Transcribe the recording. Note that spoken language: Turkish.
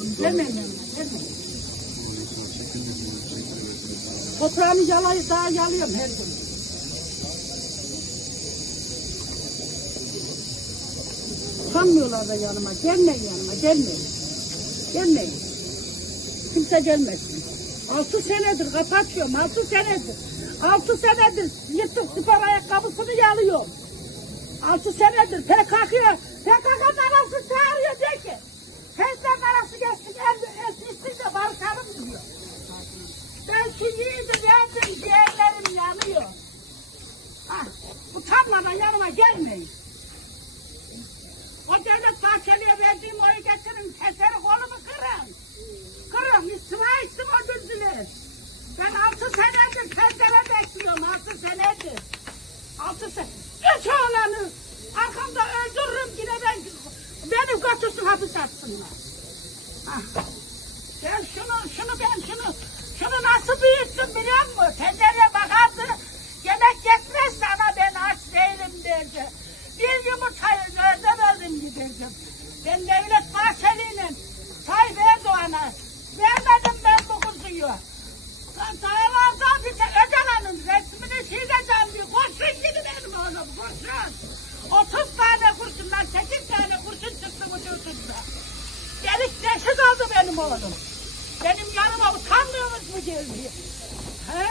Gelmeyin yanıma. Gelmeyin. Toprağını yalayı daha yalıyorum her gün. Sanmıyorlar da yanıma. Gelmeyin yanıma. Gelmeyin. Gelmeyin. Kimse gelmesin. Altı senedir kapatıyorum. Altı senedir. Altı senedir yırtık spor ayakkabısını yalıyorum. Altı senedir PKK'ya PKK Yiğidi verdim ciğerlerim yanıyor. Ah, utanmadan yanıma gelmeyin. O devlet bahçeliye verdiğim oyu getirin, keseri kolumu kırın. Kırın, ettim o düzülür. Ben altı senedir tezlere bekliyorum, altı senedir. Altı sene. Üç oğlanı arkamda öldürürüm yine ben, beni götürsün hapis atsınlar. Ah. Ben şunu, şunu ben şunu, şunu nasıl büyüttüm biliyor musun? Tencere bakardı, yemek yetmezse ana ben aç değilim derdi. Bir yumurtayı nereden öldüm gideceğim. Ben Devlet Bahçeli'yle Tayyip Erdoğan'a vermedim ben bu kuzuyu. Dağlarda bir de Öcalan'ın resmini sileceğim diyor. Kurşun gibi benim oğlum, kurşun. 30 tane kurşundan 8 tane kurşun çıktı vücudunda. Delik deşik oldu benim oğlum. Benim yanıma utanmıyor mu geldi? He?